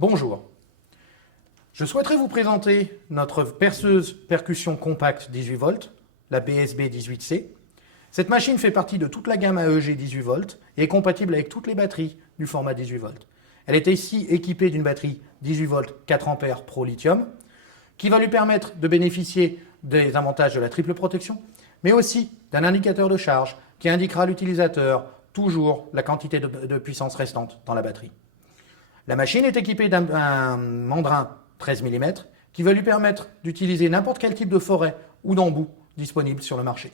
Bonjour, je souhaiterais vous présenter notre perceuse percussion compacte 18 volts, la BSB 18C. Cette machine fait partie de toute la gamme AEG 18 volts et est compatible avec toutes les batteries du format 18 volts. Elle est ici équipée d'une batterie 18 volts 4 ampères Pro Lithium qui va lui permettre de bénéficier des avantages de la triple protection, mais aussi d'un indicateur de charge qui indiquera à l'utilisateur toujours la quantité de puissance restante dans la batterie. La machine est équipée d'un mandrin 13 mm qui va lui permettre d'utiliser n'importe quel type de forêt ou d'embout disponible sur le marché.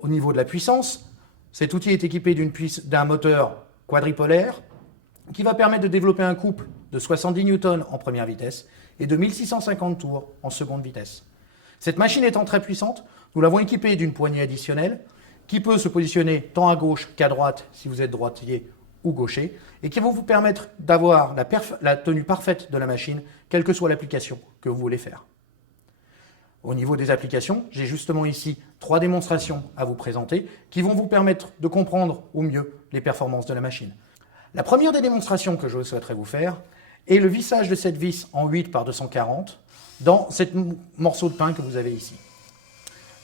Au niveau de la puissance, cet outil est équipé d'un moteur quadripolaire qui va permettre de développer un couple de 70 Newton en première vitesse et de 1650 tours en seconde vitesse. Cette machine étant très puissante, nous l'avons équipée d'une poignée additionnelle qui peut se positionner tant à gauche qu'à droite si vous êtes droitier ou gaucher, et qui vont vous permettre d'avoir la tenue parfaite de la machine, quelle que soit l'application que vous voulez faire. Au niveau des applications, j'ai justement ici 3 démonstrations à vous présenter qui vont vous permettre de comprendre au mieux les performances de la machine. La première des démonstrations que je souhaiterais vous faire est le vissage de cette vis en 8 par 240 dans ce morceau de pain que vous avez ici.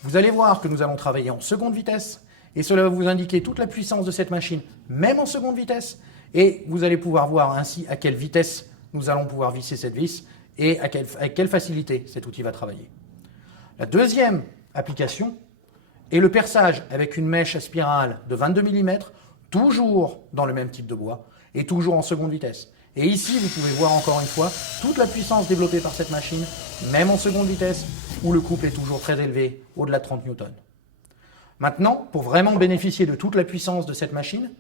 Vous allez voir que nous allons travailler en seconde vitesse, et cela va vous indiquer toute la puissance de cette machine, même en seconde vitesse, et vous allez pouvoir voir ainsi à quelle vitesse nous allons pouvoir visser cette vis et avec quelle facilité cet outil va travailler. La deuxième application est le perçage avec une mèche à spirale de 22 mm, toujours dans le même type de bois, et toujours en seconde vitesse. Et ici, vous pouvez voir encore une fois toute la puissance développée par cette machine, même en seconde vitesse, où le couple est toujours très élevé, au-delà de 30 Newton. Maintenant, pour vraiment bénéficier de toute la puissance de cette machine,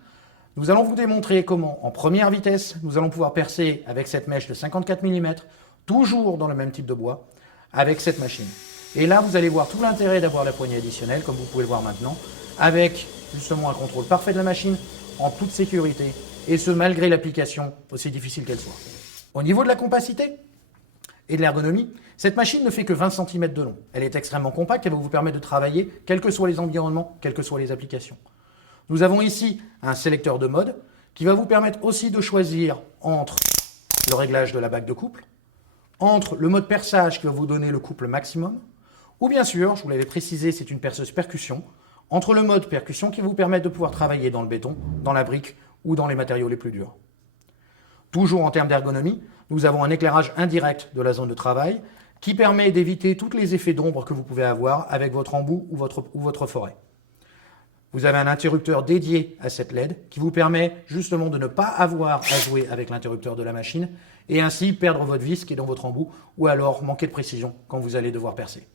nous allons vous démontrer comment, en première vitesse, nous allons pouvoir percer avec cette mèche de 54 mm, toujours dans le même type de bois, avec cette machine. Et là, vous allez voir tout l'intérêt d'avoir la poignée additionnelle, comme vous pouvez le voir maintenant, avec justement un contrôle parfait de la machine, en toute sécurité, et ce malgré l'application, aussi difficile qu'elle soit. Au niveau de la compacité et de l'ergonomie, cette machine ne fait que 20 cm de long. Elle est extrêmement compacte et va vous permettre de travailler, quels que soient les environnements, quelles que soient les applications. Nous avons ici un sélecteur de mode qui va vous permettre aussi de choisir entre le réglage de la bague de couple, entre le mode perçage qui va vous donner le couple maximum, ou bien sûr, je vous l'avais précisé, c'est une perceuse percussion, entre le mode percussion qui va vous permettre de pouvoir travailler dans le béton, dans la brique ou dans les matériaux les plus durs. Toujours en termes d'ergonomie, nous avons un éclairage indirect de la zone de travail qui permet d'éviter tous les effets d'ombre que vous pouvez avoir avec votre embout ou votre forêt. Vous avez un interrupteur dédié à cette LED qui vous permet justement de ne pas avoir à jouer avec l'interrupteur de la machine et ainsi perdre votre vis qui est dans votre embout ou alors manquer de précision quand vous allez devoir percer.